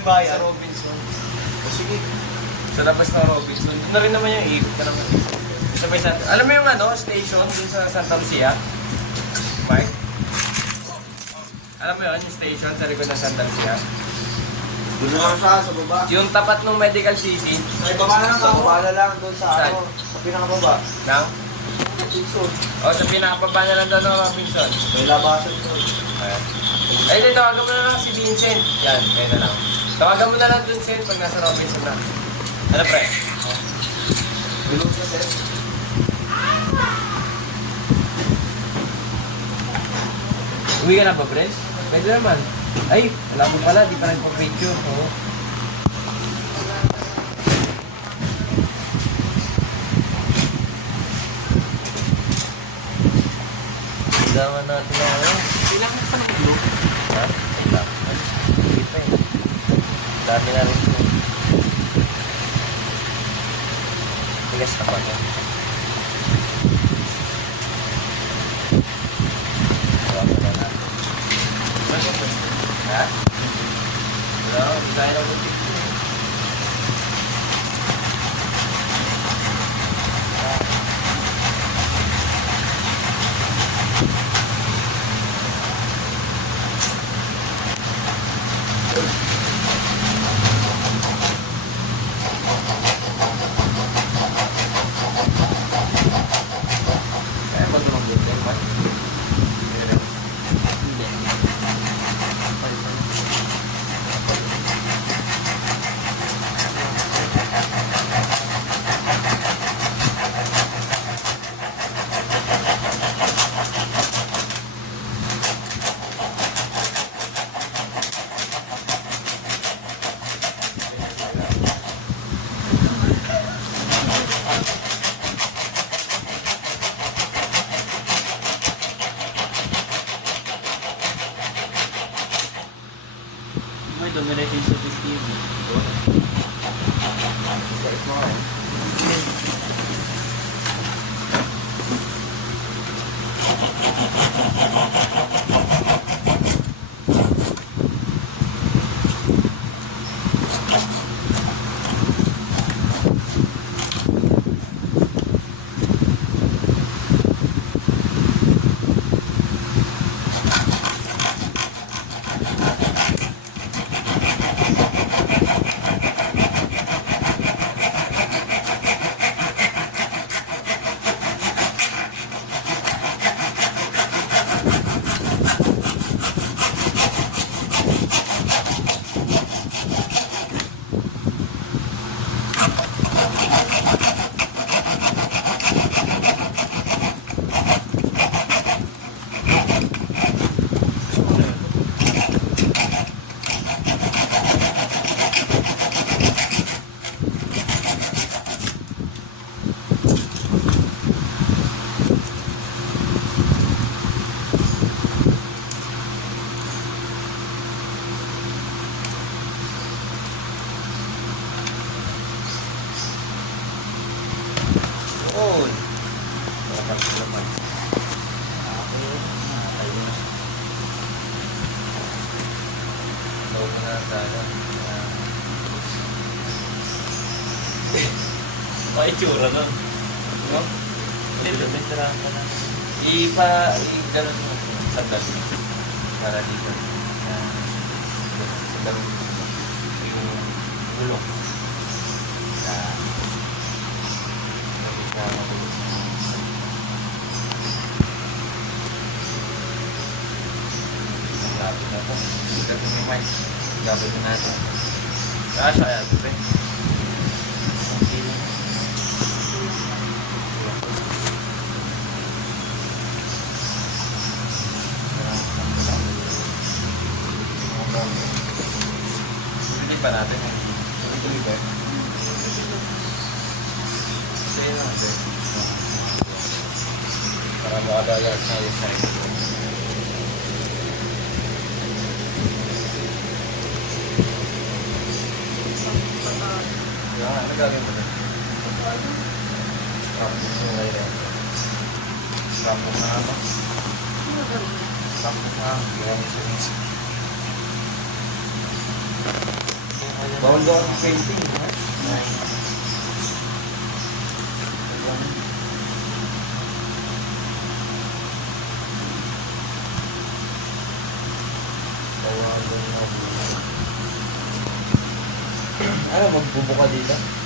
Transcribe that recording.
may bayan. Sa Robinson. O sige. Sa labas ng Robinson. Doon na rin naman yung ikot ka naman. Sabay sa... Alam mo yung station doon sa Santa Lucia? Mike? Alam mo yun, yung station sa likod ng Santa Lucia? Doon na lang sa baba. Yung tapat ng Medical City. Ay, baba na lang Sa ako. baba na lang doon sa Saan? ano, sa pinakababa. Nang? Dixon. O, sa pinakababa na lang doon ng Robinson. May labasan doon. Ayan. Ay, di, tawagan mo na lang si Vincent. Yan, kaya na lang. Tawagan mo na lang dun, Vincent, pag nasa Robinson na. Ano, pre? Bilog na sir. Uwi ka na ba, Pres? Pwede naman. Ay, alam mo pala, di pa nagpa-picture. Oo. Daman natin na ano. Kailangan pa ng blue. Ha? Wala. Hindi pa eh. Dami na rin ito. Tigas na pa ito. Tawagan na natin. Ha? Wala, hindi tayo nag-picture. Kaya pag lumang dito, man. Hindi. May dominating sa TV. Balik mo eh. Oo. Dapat naman. Low mo na tayo. Paitsura nun. No? Hindi, lumitirahan ka na. I-gano'n mo sa dami. Para dito. Sa dami. Yung gulong. Na lapit na ito. Sigat mo yung mic. Gabay mo natin. Kasha kaya ito, pre. Okay lang. Hindi pa natin. Tuloy ba? Sige lang, sige. Para makagaya sa iyo sa iyo. Ano gagawin mo na? Tapos yung ngayon. Tapos na ako. Tapos na ako. Gawin sa minsan. Bawal daw kasi painting. Ha? Ano, magbubuka dito?